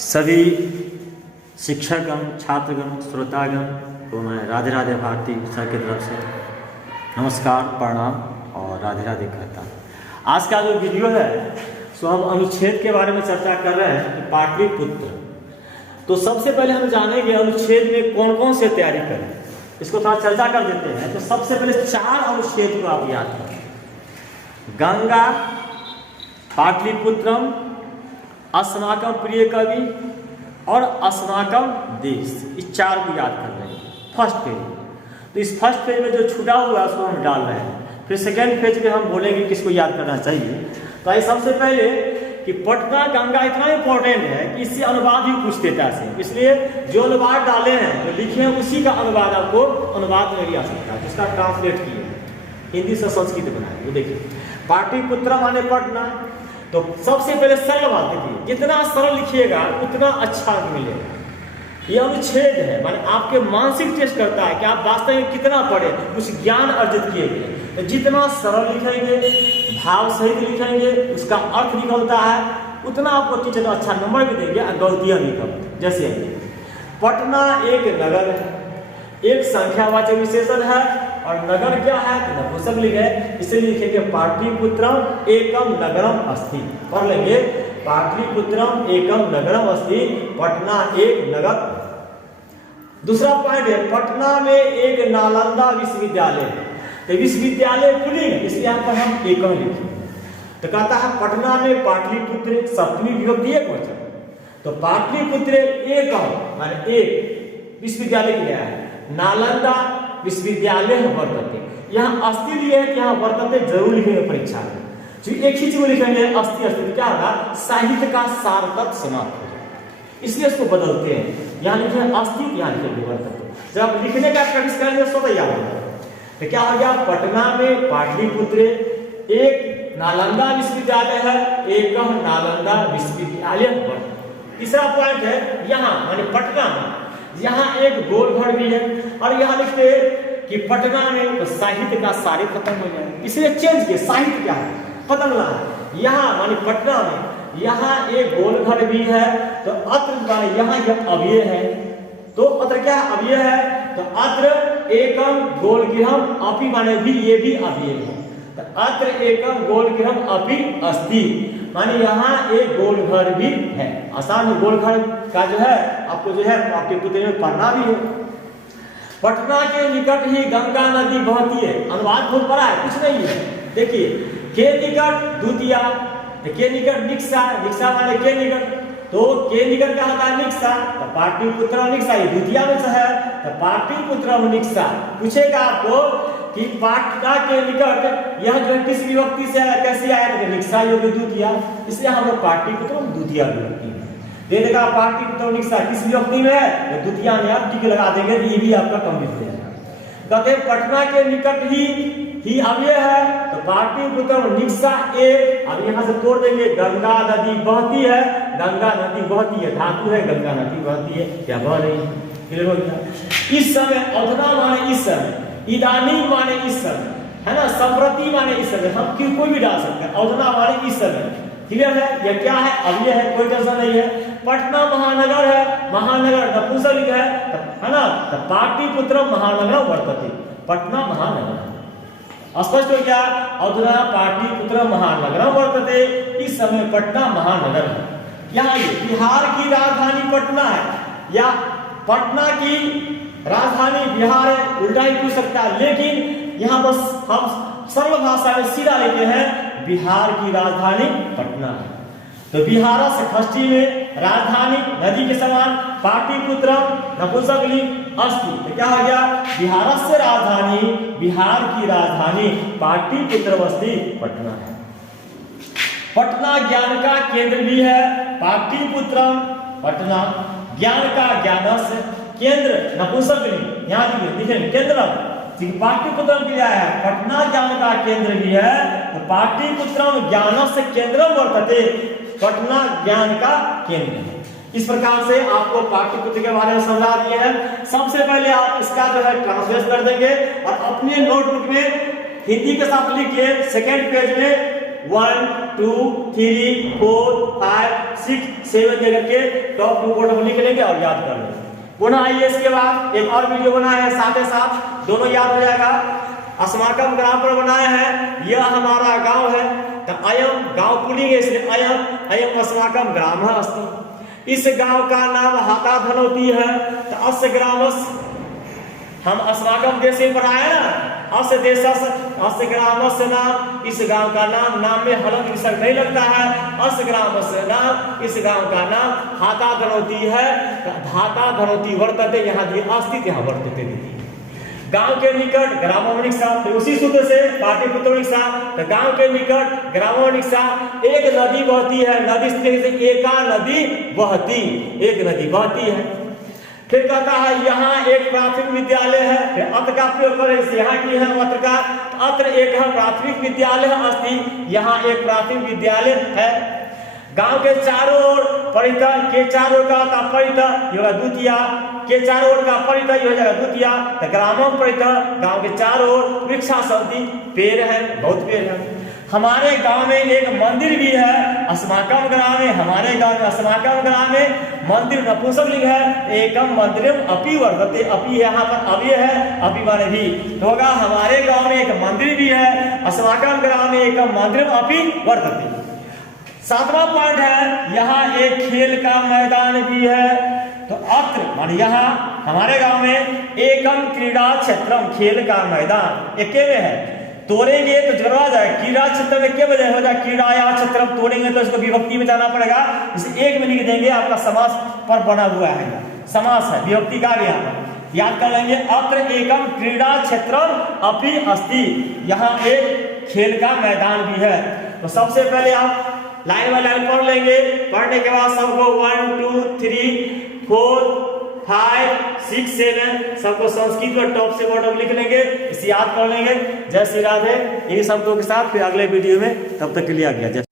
सभी शिक्षकगण, छात्रगण, श्रोतागण को मैं राधे राधे भारती सर की तरफ से नमस्कार, प्रणाम और राधे राधे कहता हूँ। आज का जो वीडियो है सो हम अनुच्छेद के बारे में चर्चा कर रहे हैं कि पाटलिपुत्र। तो सबसे पहले हम जानेंगे अनुच्छेद में कौन कौन से तैयारी करें, इसको थोड़ा चर्चा कर देते हैं। तो सबसे पहले 4 अनुच्छेद को आप याद करें: गंगा, पाटलिपुत्रम, अस्माकम प्रिय कवि और अस्माकम देश। इस 4 को याद कर रहे हैं फर्स्ट पेज। तो इस फर्स्ट पेज में जो छूटा हुआ है उसको हम डाल रहे हैं। फिर सेकेंड पेज में हम बोलेंगे किसको याद करना चाहिए। तो आइए सबसे पहले कि पटना गंगा इतना इंपॉर्टेंट है कि इससे अनुवाद ही पूछ देता है, इसलिए जो अनुवाद डाले हैं जो लिखे हैं उसी का अनुवाद आपको अनुवाद में भी आ सकता है, जिसका ट्रांसलेट किया है, हिंदी से संस्कृत बनाए। तो देखिए पाटलिपुत्र माने पटना। तो सबसे पहले सरल बात देखिए, जितना सरल लिखिएगा उतना अच्छा मिलेगा। यह अनुच्छेद है, माने आपके मानसिक टेस्ट करता है कि आप वास्तव में कितना पढ़े, कुछ ज्ञान अर्जित किए गए। तो जितना सरल लिखेंगे, भाव सहित लिखेंगे, उसका अर्थ निकलता है, उतना आपको टीचर अच्छा नंबर भी देंगे और गलतियां नहीं करेंगे। जैसे पटना एक नगर है, एक संख्यावाचक विशेषण है और नगर क्या है तो नपुंसक लिंग है, इसलिए लिखेंगे पाटलिपुत्रम एकम नगरम अस्ति। पढ़ लेंगे पाटलिपुत्रम एकम नगरम अस्ति, पटना एक नगर। दूसरा पॉइंट है पटना में एक नालंदा विश्वविद्यालय है। तो विश्वविद्यालय पुल्लिंग, इसलिए यहाँ पर हम एकम लिखेंगे। तो कहता है पटना में पाटलिपुत्र सप्तमी विभक्ति एकवचन। तो पाटलिपुत्र एकम माने एक विश्वविद्यालय किया है, नालंदा विश्वविद्यालय वर्तते। यहाँ अस्थि लिए है कि यहाँ वर्तते जरूर लिखेंगे परीक्षा में। जो एक ही चीज लिखेंगे अस्थि अस्थि, तो क्या होगा साहित्य का सार्थक समाप्त हो जाएगा, इसलिए इसको बदलते हैं। यहाँ लिखे अस्थि, यहाँ लिखेंगे वर्तते। जब आप लिखने का प्रैक्टिस करेंगे तो स्वतः याद होगा। तो क्या हो गया, पटना में पाटलिपुत्र एक नालंदा विश्वविद्यालय है, एक नालंदा विश्वविद्यालय वर्तते। तीसरा पॉइंट है यहाँ माने पटना में यहाँ एक गोल घर भी है, और यहाँ लिखते हैं कि पटना में तो साहित्य का सारे खत्म हो जाए, इसलिए चेंज किए साहित्य क्या है बदलना है। यहाँ माने पटना में यहाँ एक गोल घर भी है, तो अत्र यहाँ यह अव्यय है। तो अत्र क्या अव्यय है, तो अत्र एकम गोल गृहम अपि माने भी ये भी अव्यय है। तो अत्र एकम गोल गृहम अपि अस्ति माने यहाँ एक गोल घर भी है। आसान गोल घर का जो है आपको जो है पाटलिपुत्र में पढ़ना भी है। पटना के निकट ही गंगा नदी बहती है। अनुवाद बहुत बड़ा है, कुछ नहीं है। देखिए के निकट द्वितीया, के निकट निक्सा, निक्सा माने के निकट। तो के निकट क्या होता है निक्सा, तो पाटलिपुत्र निक्सा, ये द्वितीया में है तो पाटलिपुत्र निक्सा। पूछेगा आपको कि पाटना के निकट यह जो किस विभक्ति से आया, कैसे आया, तो निक्सा योग द्वितीया, इसलिए हम लोग पाटलिपुत्र द्वितीया विभक्ति में दे देगा। पाटलिपुत्र निक्सा किस विभक्ति में है, तो द्वितीया में आप टिक लगा देंगे, ये भी आपका कंप्लीट हो जाएगा। कहते हैं पटना के निकट ही अव्यय है, तो पाटलिपुत्र निक्सा ए। अब यहाँ से तोड़ देंगे, गंगा नदी बहती है, गंगा नदी बहती है, धातु है गंगा नदी बहती है, क्या बह रही है, क्लियर हो गया। इस समय अधुना माने इस समय, इदानी माने इस समय, है ना, संप्रति माने इस समय, हम कोई भी डाल सकते हैं। अधुना माने इस समय, क्लियर है। यह क्या है अव्यय है, कोई टेंशन नहीं है। पटना महानगर है, महानगर नपुंसक लिंग है ना, तो पाटलिपुत्र महानगर वर्तते, पटना महानगर स्पष्ट हो गया। अधुना पाटलिपुत्र महानगर वर्तते, इस समय पटना महानगर है। यहाँ ये बिहार की राजधानी पटना है, या पटना की राजधानी बिहार है, उल्टा ही पूछ सकता है, लेकिन यहाँ बस हम सरल भाषा में सीधा लेते हैं बिहार की राजधानी पटना है। तो बिहार से षष्ठी में राजधानी नदी के समान, पाटलिपुत्र नपुंसक लिंग अस्ति। तो क्या हो गया, बिहार से राजधानी, बिहार की राजधानी पाटलिपुत्र अस्ति पटना है। पटना ज्ञान का केंद्र भी है, पाटलिपुत्र पटना ज्ञान का ज्ञानस केंद्र नपुंसक लिंग, यहाँ लिखेंगे केंद्र। पाटलिपुत्र क्या है, पटना ज्ञान का केंद्र भी है, तो पाटलिपुत्र ज्ञानस केंद्रम वर्तते, पटना ज्ञान का केंद्र है। इस प्रकार से आपको पाटलिपुत्र के बारे में समझा दिए हैं। सबसे पहले आप इसका जो है ट्रांसलेट कर देंगे और अपने नोटबुक में हिंदी के साथ लिखिए, सेकेंड पेज में 1 2 3 4 5 6 7 दे करके टॉप टू बॉटम लिख लेंगे और याद कर लेंगे। पुनः आइए इसके बाद एक और वीडियो बनाया है, साथ ही साथ दोनों याद हो जाएगा। अस्माकम ग्राम पर बनाया है, यह हमारा गांव है, तो अयम गांव पुलिंग है इसलिए अयम अस्माकम ग्राम अस्ति। इस गांव का नाम हाता धनौती है, तो अस्य ग्रामस हम अस्माकम देश में बनाया ना, अस्य देशस अस्य ग्रामस्य नाम, इस गांव का नाम में हलंत विसर्ग नहीं लगता है। अस्य ग्रामस्य नाम, इस गांव का नाम हाता धनौती है, धाता धनौती वर्तते, यहाँ दिए अस्तित्व यहाँ वर्तते दीजिए। गांव के निकट ग्रामोनिक्सा, तो उसी सूत्र से पाटलिपुत्रोनिक्सा, तो गांव के निकट ग्रामोनिक्सा एक नदी बहती है, नदी से एका नदी बहती, एक नदी बहती है। फिर कहता है यहाँ एक प्राथमिक विद्यालय है, फिर अत्र का प्रयोग करें, यहाँ की है अत्र का, अत्र एक है प्राथमिक विद्यालय अस्ति, यहाँ एक प्राथमिक विद्यालय है। गांव के चारों ओर परितः, के चारों ओर का परितः योगा द्वितीया, के चारों ओर का परितः हो जाएगा द्वितीया, तो ग्रामों परितः गांव के चारों ओर वृक्षा सब्जी पेड़ है, बहुत पेड़ है। हमारे गांव में एक मंदिर भी है, अस्माकम ग्राम में, हमारे गांव में अस्माकम ग्राम में मंदिर नपुंसक लिंग है, एकम मंदिरम अपि वर्तते, अपि यहाँ पर अव्यय है, अपि माने भी, तो होगा हमारे गांव में एक मंदिर भी है, अस्माकम ग्राम में एकम मंदिरम अपि वर्तते। सातवां पॉइंट है, यहाँ एक खेल का मैदान भी है, तो अत्र मान यहाँ हमारे गांव में एकम क्रीड़ा क्षेत्रम, खेल का मैदान एक में है। तोड़ेंगे तो जगह जाए, क्रीड़ा क्षेत्र में क्या वजह हो जाए, क्रीड़ाया क्षेत्रम, तोड़ेंगे तो इसको विभक्ति में जाना पड़ेगा, इसे एक में लिख देंगे, आपका समास पर बना हुआ है, समास है, विभक्ति का भी यहाँ पर याद कर लेंगे। अत्र एकम क्रीड़ा क्षेत्रम अपि अस्ति, यहाँ एक खेल का मैदान भी है। तो सबसे पहले आप लाइन बाय लाइन पढ़ लेंगे, पढ़ने के बाद सबको 1 2 3 4 5 6 7 सबको संस्कृत में टॉप से बॉटम लिख लेंगे, इसे याद कर लेंगे। जय श्री राधे। इन्हीं शब्दों के साथ फिर अगले वीडियो में, तब तक के लिए आ गया।